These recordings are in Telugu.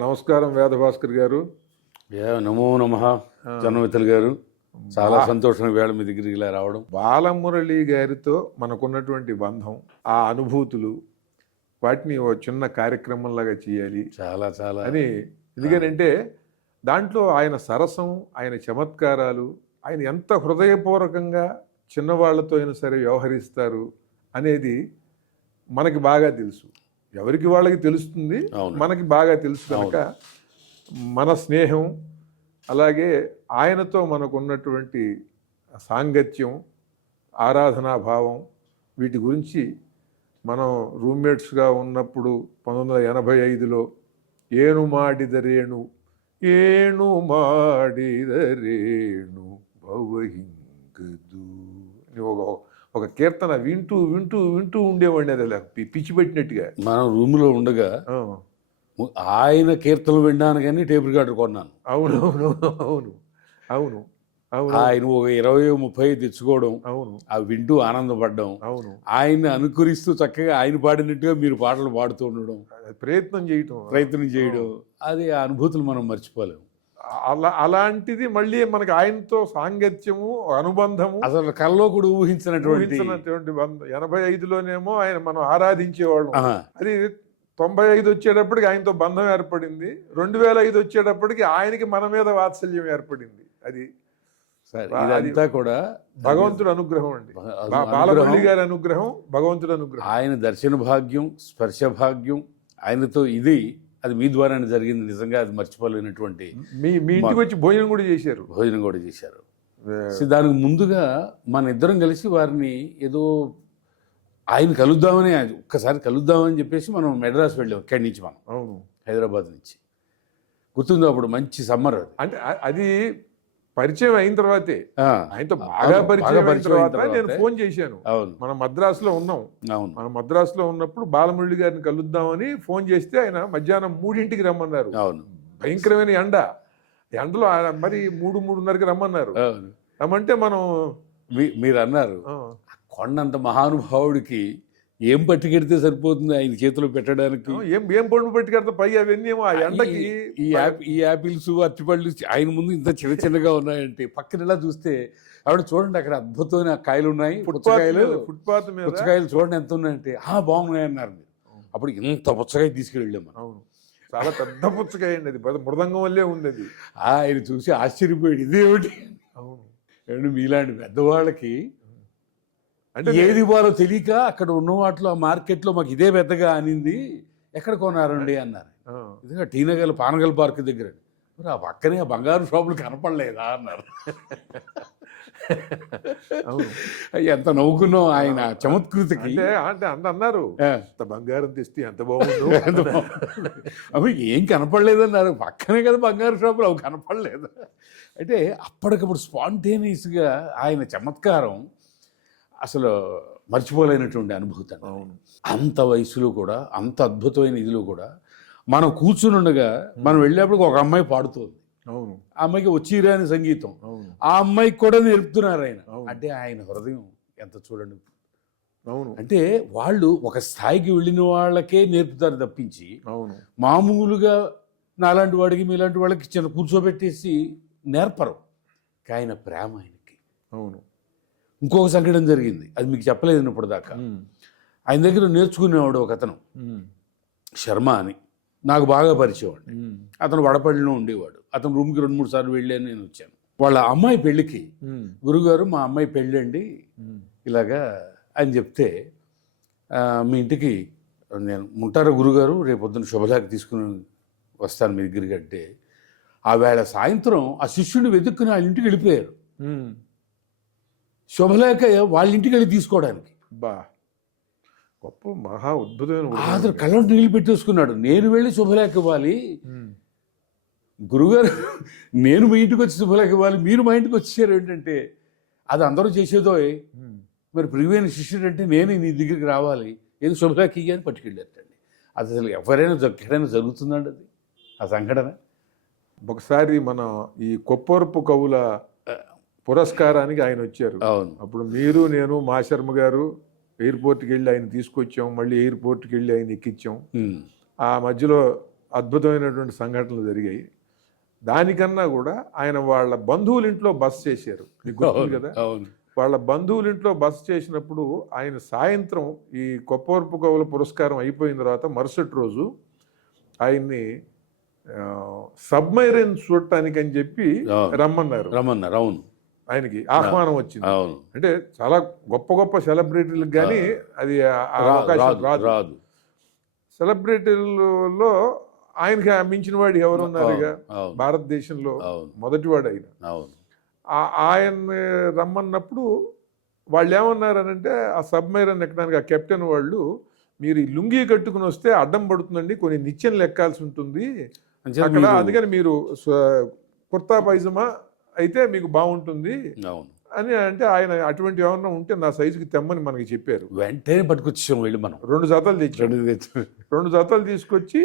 నమస్కారం వేదభాస్కర్ గారు. నమో నమః జన్మమిత్రులు గారు. చాలా సంతోషం వేళ మీ దగ్గరికి ఇలా రావడం. బాలమురళి గారితో మనకున్నటువంటి బంధం, ఆ అనుభూతులు, వాటిని ఓ చిన్న కార్యక్రమంలాగా చేయాలి చాలా చాలా అని. ఎందుకనంటే దాంట్లో ఆయన సరసం, ఆయన చమత్కారాలు, ఆయన ఎంత హృదయపూర్వకంగా చిన్నవాళ్లతో అయినా సరే వ్యవహరిస్తారు అనేది మనకి బాగా తెలుసు. ఎవరికి వాళ్ళకి తెలుస్తుంది, మనకి బాగా తెలుసు కనుక మన స్నేహం, అలాగే ఆయనతో మనకు ఉన్నటువంటి సాంగత్యం, ఆరాధనా భావం, వీటి గురించి మనం రూమ్మేట్స్గా ఉన్నప్పుడు 1985లో ఏను మాడిదరేణు ఏణు మాడిదరేణు భవహింకదు అని ఒక కీర్తన వింటూ వింటూ వింటూ ఉండేవాడిని. అది పిచ్చి పెట్టినట్టుగా. మనం రూమ్లో ఉండగా ఆయన కీర్తనలు విన్నాను కానీ టేప్ రికార్డర్ కొన్నాను. అవునవును అవును అవును అవును. ఆయన ఒక 20-30 తెచ్చుకోవడం, అవును, అవి వింటూ ఆనందపడడం, అవును, ఆయన్ని అనుకరిస్తూ చక్కగా ఆయన పాడినట్టుగా మీరు పాటలు పాడుతూ ఉండడం, ప్రయత్నం చేయడం, అది ఆ అనుభూతులు మనం మర్చిపోలేము. అలాంటిది మళ్ళీ మనకి ఆయనతో సాంగత్యము, అనుబంధము అసలు కల్లో కూడా ఊహించినటువంటి బంధం. 85లోనేమో ఆయన మనం ఆరాధించేవాళ్ళం. అది 95 వచ్చేటప్పటికి ఆయనతో బంధం ఏర్పడింది. 2005 వచ్చేటప్పటికి ఆయనకి మన మీద వాత్సల్యం ఏర్పడింది. అది ఇదంతా కూడా భగవంతుడు అనుగ్రహం అండి. బాలమురళి గారి అనుగ్రహం, భగవంతుడు అనుగ్రహం. ఆయన దర్శన భాగ్యం, స్పర్శ భాగ్యం ఆయనతో అది మీ ద్వారానే జరిగింది. నిజంగా అది మర్చిపోలేనటువంటి. మీ ఇంటికి వచ్చి భోజనం కూడా చేశారు. దానికి ముందుగా మన ఇద్దరం కలిసి వారిని ఏదో ఆయన కలుద్దామని, ఒక్కసారి కలుద్దామని చెప్పేసి మనం మెడ్రాస్ వెళ్ళాం. ఇక్కడి నుంచి మనం హైదరాబాద్ నుంచి. గుర్తుందో అప్పుడు మంచి సమ్మర్. అంటే అది పరిచయం అయిన తర్వాతే, ఆయనతో బాగా పరిచయం అయిన తర్వాత నేను ఫోన్ చేశాను. మనం మద్రాసులో ఉన్నాం. మనం మద్రాసులో ఉన్నప్పుడు బాలమురళి గారిని కలుద్దామని ఫోన్ చేస్తే ఆయన మధ్యాహ్నం 3ంటికి రమ్మన్నారు. భయంకరమైన ఎండలో మరి 3-3:30కి రమ్మన్నారు. రమ్మంటే మనం మీరు అన్నారు, కొండంత మహానుభావుడికి ఏం పట్టుకెడితే సరిపోతుంది ఆయన చేతిలో పెట్టడానికి? ఏం పండు పట్టుకెడతా? పై అవన్నీ ఆ ఎండకి ఈ యాపిల్స్, అరటిపళ్ళు ఆయన ముందు ఇంత చిన్నగా ఉన్నాయంటే పక్కన ఇలా చూస్తే ఆవిడ చూడండి అక్కడ అద్భుతమైన కాయలు ఉన్నాయి, ఫుట్పాత్ మీద పుచ్చకాయలు చూడండి ఎంత ఉన్నాయంటే బాగున్నాయి అన్నారు. మీరు అప్పుడు ఇంత పుచ్చకాయ తీసుకెళ్ళాం మనం. అవును, చాలా పెద్ద పుచ్చకాయ అండి. అది మృదంగం వల్లే ఉంది. అది ఆయన చూసి ఆశ్చర్యపోయాడు, ఇదేమిటి? అవును, మీలాంటి పెద్దవాళ్ళకి అంటే ఏది ఇవ్వాలో తెలియక అక్కడ ఉన్న వాటిలో ఆ మార్కెట్లో మాకు ఇదే పెద్దగా అనింది, ఎక్కడ కొన్నారండి అన్నారు. ఇదిగా టీనగర్ పానగల్ పార్క్ దగ్గర. మరి ఆ పక్కనే ఆ బంగారు షాపులు కనపడలేదా అన్నారు. ఎంత నవ్వుకున్నాం ఆయన చమత్కృతికి. అంటే అన్నారు, బంగారం తెస్తే ఎంత బాగుందో. అవి ఏం కనపడలేదన్నారు. పక్కనే కదా బంగారు షాపులు, అవి కనపడలేదు. అంటే అప్పటికప్పుడు స్పాంటేనియస్గా ఆయన చమత్కారం అసలు మర్చిపోలేనటువంటి అనుభూతి. అంత వయసులో కూడా, అంత అద్భుతమైన ఇదిలో కూడా మనం కూర్చుని ఉండగా మనం వెళ్ళేప్పుడు ఒక అమ్మాయి పాడుతుంది. ఆ అమ్మాయికి వచ్చిరాని సంగీతం, ఆ అమ్మాయికి కూడా నేర్పుతున్నారు ఆయన. అంటే ఆయన హృదయం ఎంత చూడండి. అంటే వాళ్ళు ఒక స్థాయికి వెళ్ళిన వాళ్ళకే నేర్పుతారు తప్పించి మామూలుగా నాలాంటి వాడికి మీలాంటి వాళ్ళకి చిన్న కూర్చోబెట్టేసి నేర్పరు. ఆయన ప్రేమ ఆయనకి. ఇంకొక సంఘటన జరిగింది, అది మీకు చెప్పలేదు ఇప్పుడు దాకా. ఆయన దగ్గర నేర్చుకునేవాడు ఒక అతను, శర్మ అని, నాకు బాగా పరిచయం అండి. అతను వడపల్లిలో ఉండేవాడు. అతను రూమ్కి 2-3 సార్లు వెళ్ళాను, నేను వచ్చాను. వాళ్ళ అమ్మాయి పెళ్ళికి, గురుగారు మా అమ్మాయి పెళ్ళండి ఇలాగా అని చెప్తే, మీ ఇంటికి నేను ఉంటారా గురుగారు, రేపొద్దున శుభలేఖ తీసుకుని వస్తాను మీ దగ్గరికి అంటే, ఆ వేళ సాయంత్రం ఆ శిష్యుడిని వెతుక్కుని వాళ్ళ ఇంటికి వెళ్ళిపోయారు. శుభలేఖ వాళ్ళ ఇంటికి వెళ్ళి తీసుకోవడానికి. గొప్ప మహా అద్భుతమైన అతను కళ్ళ నీళ్ళు పెట్టేసుకున్నాడు. నేను వెళ్ళి శుభలేఖ ఇవ్వాలి గురుగారు, నేను మీ ఇంటికి వచ్చి శుభలేఖ ఇవ్వాలి, మీరు మా ఇంటికి వచ్చేసారు ఏంటంటే, అది అందరూ చేసేదో. మరి ప్రియమైన శిష్యుడు అంటే నేను నీ దగ్గరికి రావాలి, ఏది శుభలేఖ ఇయ్యని పట్టుకెళ్ళేటండి. అది అసలు ఎవరైనా ఎక్కడైనా జరుగుతుందండి అది ఆ సంఘటన. ఒకసారి మన ఈ కొప్పొరపు కవుల పురస్కారానికి ఆయన వచ్చారు. అప్పుడు మీరు, నేను, మా శర్మ గారు ఎయిర్పోర్ట్కి వెళ్ళి ఆయన తీసుకొచ్చాం, మళ్ళీ ఎయిర్పోర్ట్కి వెళ్ళి ఆయన ఎక్కించాం. ఆ మధ్యలో అద్భుతమైనటువంటి సంఘటనలు జరిగాయి. దానికన్నా కూడా ఆయన వాళ్ళ బంధువుల ఇంట్లో బస చేశారు, మీకు గుర్తుంది కదా. వాళ్ళ బంధువుల ఇంట్లో బస చేసినప్పుడు ఆయన సాయంత్రం ఈ కొప్పవరపు కవుల పురస్కారం అయిపోయిన తర్వాత మరుసటి రోజు ఆయన్ని సబ్మెరైన్ చూడటానికి అని చెప్పి రమ్మన్నారు. అవును, ఆయనకి ఆహ్వానం వచ్చింది. అంటే చాలా గొప్ప గొప్ప సెలబ్రిటీలకు కానీ అది అవకాశం రాదు. సెలబ్రిటీలలో ఆయనకి మించిన వాడు ఎవరున్నారు ఇక భారతదేశంలో, మొదటివాడు ఆయన. ఆయన్ని రమ్మన్నప్పుడు వాళ్ళు ఏమన్నారనంటే ఆ సబ్మెరైన్ ఎక్కడానికి ఆ కెప్టెన్ వాళ్ళు, మీరు ఈ లుంగీ కట్టుకుని వస్తే అడ్డం పడుతుందండి, కొన్ని నిచ్చెనలు ఎక్కాల్సి ఉంటుంది అక్కడ, అందుకని మీరు కుర్తా పైజమా అయితే మీకు బాగుంటుంది అని అంటే ఆయన అటువంటి ఏమన్నా ఉంటే నా సైజుకి తెమ్మని మనకి చెప్పారు. వెంటనే పట్టుకొచ్చాం వెళ్ళి మనం 2 జతలు తెచ్చాం. 2 జతలు తీసుకొచ్చి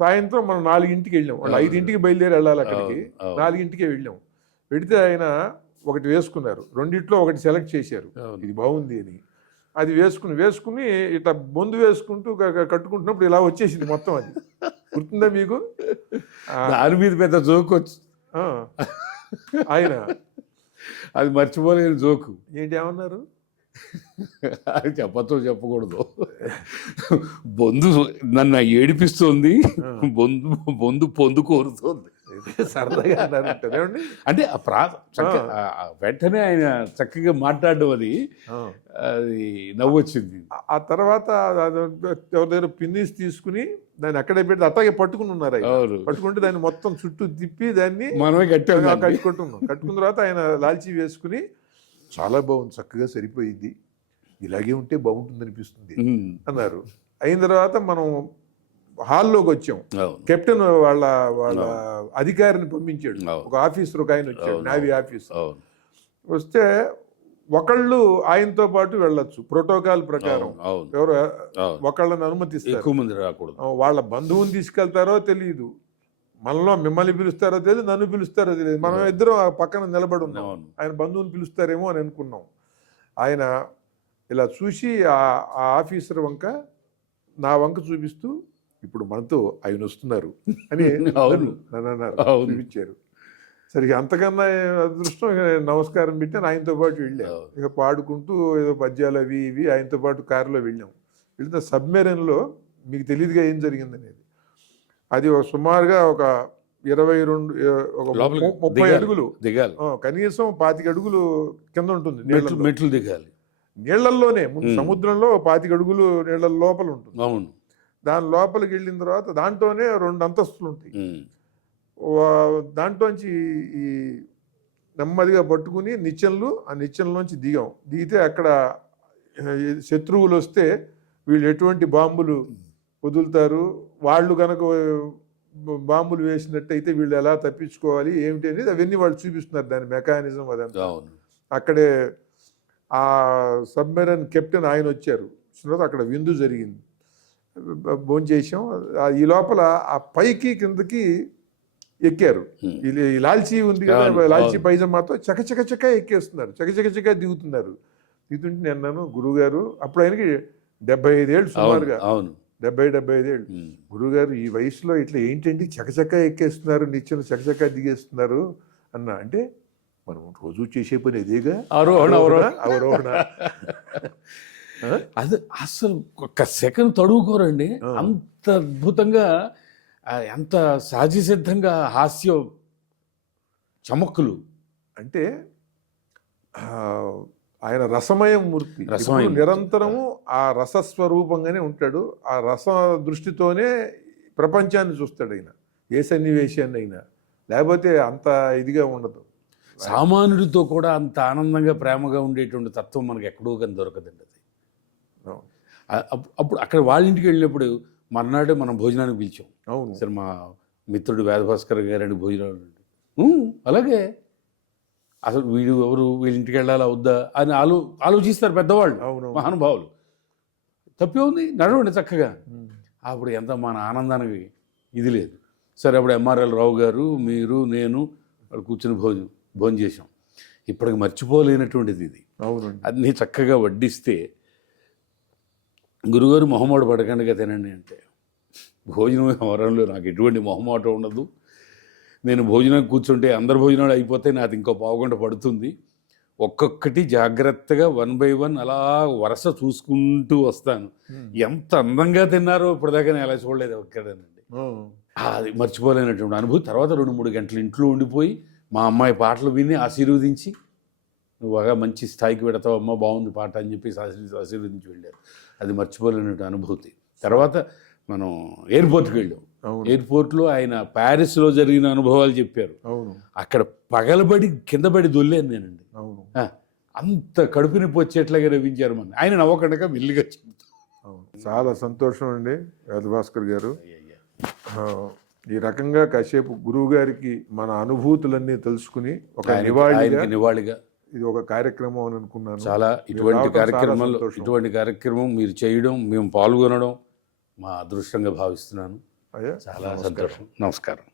సాయంత్రం మనం 4ంటికి వెళ్ళాం. వాళ్ళు 5ంటికి బయలుదేరి వెళ్ళాలి అక్కడికి, 4ంటికే వెళ్ళాం. వెళితే ఆయన ఒకటి వేసుకున్నారు, 2ంటిలో ఒకటి సెలెక్ట్ చేశారు, ఇది బాగుంది అని. అది వేసుకుని ఇట్లా బొందు వేసుకుంటూ కట్టుకుంటున్నప్పుడు ఇలా వచ్చేసింది మొత్తం. అది గుర్తుందా మీకు? దాని మీద పెద్ద జోకు వచ్చి ఆయన అది మర్చిపోలేని జోకు. ఏంటి ఏమన్నారు? అది చెప్పకూడదు. బొందు నన్ను ఏడిపిస్తుంది, బొందు పొందు కోరుతుంది. సరదాగా అంటే వెంటనే ఆయన చక్కగా మాట్లాడడం అది నవ్వు వచ్చింది. ఆ తర్వాత ఎవరి దగ్గర పిన్నిస్ తీసుకుని దాన్ని అక్కడే పెట్టి అట్లాగే పట్టుకుని ఉన్నారు. పట్టుకుంటే దాన్ని మొత్తం చుట్టూ తిప్పి దాన్ని మనమే కట్టుకుంటున్నాం. కట్టుకున్న తర్వాత ఆయన లాల్చీ వేసుకుని చాలా బాగుంది, చక్కగా సరిపోయింది, ఇలాగే ఉంటే బాగుంటుంది అనిపిస్తుంది అన్నారు. అయిన తర్వాత మనం హాల్లోకి వచ్చాం. కెప్టెన్ వాళ్ళ అధికారిని పంపించాడు, ఒక ఆఫీసర్, ఒక ఆయన వచ్చాడు, నేవీ ఆఫీసర్. వస్తే ఒకళ్ళు ఆయనతో పాటు వెళ్ళొచ్చు ప్రోటోకాల్ ప్రకారం. ఎవరు ఒకళ్ళని అనుమతిస్తారు, వాళ్ళ బంధువుని తీసుకెళ్తారో తెలియదు, మనలో మిమ్మల్ని పిలుస్తారో తెలియదు, నన్ను పిలుస్తారో తెలియదు. మనం ఇద్దరం పక్కన నిలబడి ఉన్నాం, ఆయన బంధువుని పిలుస్తారేమో అని అనుకున్నాం. ఆయన ఇలా చూసి ఆ ఆఫీసర్ వంక నా వంక చూపిస్తూ, ఇప్పుడు మనతో ఆయన వస్తున్నారు అని అన్నారు, చూపించారు. సరిగ్గా అంతకన్నా అదృష్టం, నమస్కారం పెట్టి ఆయనతో పాటు వెళ్ళాం. ఇక పాడుకుంటూ ఏదో పద్యాలు అవి ఇవి ఆయనతో పాటు కారులో వెళ్ళాం. వెళ్తే సబ్మెరైన్లో మీకు తెలియదుగా ఏం జరిగిందనేది. అది సుమారుగా ఒక 30 అడుగులు దిగాలి, కనీసం 25 అడుగులు కింద ఉంటుంది, మెట్లు దిగాలి నీళ్లల్లోనే. సముద్రంలో 25 అడుగులు నీళ్ల లోపల ఉంటుంది. దాని లోపలికి వెళ్ళిన తర్వాత దాంట్లోనే 2 అంతస్తులు ఉంటాయి. దాంట్లోంచి ఈ నెమ్మదిగా పట్టుకుని ఆ నిచ్చెనలోంచి దిగితే అక్కడ శత్రువులు వస్తే వీళ్ళు ఎటువంటి బాంబులు వదులుతారు, వాళ్ళు కనుక బాంబులు వేసినట్టయితే వీళ్ళు ఎలా తప్పించుకోవాలి ఏమిటి అనేది అవన్నీ వాళ్ళు చూపిస్తున్నారు, దాని మెకానిజం అదంతా. అక్కడే ఆ సబ్మెరైన్ కెప్టెన్ ఆయన వచ్చారు, తర్వాత అక్కడ విందు జరిగింది, భోంచేసాం. ఈ లోపల ఆ పైకి కిందకి ఎక్కారు. ఈ లాల్చీ ఉంది కదా, లాల్చీ పైజమాతో చకచక ఎక్కేస్తున్నారు, చకచక దిగుతున్నారు. దిగుతుంటే నేను అన్నాను, గురువుగారు, అప్పుడు ఆయనకి 75 ఏళ్ళు సుమారుగా, 70-75 ఏళ్ళు. గురువుగారు ఈ వయసులో ఇట్లా ఏంటంటే చకచక ఎక్కేస్తున్నారు, నిచ్చెన చకచక దిగేస్తున్నారు అన్నా. అంటే మనం రోజు చేసే పని అదేగా, అవరోహణ. అది అసలు ఒక్క సెకండ్ తడువుకోరండి, అంత అద్భుతంగా, ఎంత సహజసిద్ధంగా హాస్య చమక్కులు. అంటే ఆయన రసమయ మూర్తి, నిరంతరము ఆ రసస్వరూపంగానే ఉంటాడు. ఆ రస దృష్టితోనే ప్రపంచాన్ని చూస్తాడు ఆయన, ఏ సన్నివేశాన్ని అయినా. లేకపోతే అంత ఇదిగా ఉండదు. సామాన్యుడితో కూడా అంత ఆనందంగా ప్రేమగా ఉండేటువంటి తత్వం మనకు ఎక్కడో కానీ దొరకదండి. అది అప్పుడు అక్కడ వాళ్ళ ఇంటికి వెళ్ళినప్పుడు మర్నాడు మనం భోజనానికి పిలిచాం. అవును సరే, మా మిత్రుడు వేదభాస్కర్ గారండి భోజనాలు. అలాగే అసలు వీడు ఎవరు, వీళ్ళ ఇంటికి వెళ్ళాలా వద్దా అని ఆలోచిస్తారు పెద్దవాళ్ళు, మహానుభావులు. తప్పే ఉంది, నడవండి చక్కగా. అప్పుడు ఎంత మన ఆనందానికి ఇది లేదు. సరే, అప్పుడు ఎంఆర్ఎల్ రావు గారు, మీరు, నేను వాళ్ళు కూర్చుని భోజనం చేసాం. ఇప్పటికి మర్చిపోలేనటువంటిది ఇది. అన్నీ చక్కగా వడ్డిస్తే, గురుగారు మొహమ్మడు పడకండిగా తినండి అంటే భోజనం వ్యవహారంలో నాకు ఎటువంటి మొహమాటం ఉండదు. నేను భోజనం కూర్చుంటే అందరు భోజనాలు అయిపోతే నాకు ఇంకో పావుగంట పడుతుంది. ఒక్కొక్కటి జాగ్రత్తగా 1 by 1 అలా వరుస చూసుకుంటూ వస్తాను. ఎంత అందంగా తిన్నారో ఇప్పటిదాకా నేను అలా చూడలేదు ఒక్కడేనండి. అది మర్చిపోలేనటువంటి అనుభూతి. తర్వాత 2-3 గంటలు ఇంట్లో ఉండిపోయి మా అమ్మాయి పాటలు విని ఆశీర్వదించి, నువ్వు బాగా మంచి స్థాయికి పెడతావు అమ్మ, బాగుంది పాట అని చెప్పి ఆశీర్వదించి వెళ్ళారు. అది మర్చిపోలేనటువంటి అనుభూతి. తర్వాత మనం ఎయిర్పోర్ట్కి వెళ్ళాం. ఎయిర్పోర్ట్లో ఆయన ప్యారిస్లో జరిగిన అనుభవాలు చెప్పారు. అక్కడ పగలబడి కింద పడి దొల్లాను నేనండి. అంత కడుపు నొప్పి వచ్చేట్లాగా నవ్వించారు మన ఆయన. నవ్వకుండా మెల్లిగా చెప్తాను. చాలా సంతోషం అండి వేదభాస్కర్ గారు. ఈ రకంగా కాసేపు గురువు గారికి మన అనుభూతులన్నీ తెలుసుకుని ఒక నివాళిగా ఇది ఒక కార్యక్రమం అని అనుకున్నాను. చాలా ఇటువంటి కార్యక్రమం మీరు చేయడం, మేము పాల్గొనడం మా అదృష్టంగా భావిస్తున్నాను. చాలా సంతోషం. నమస్కారం.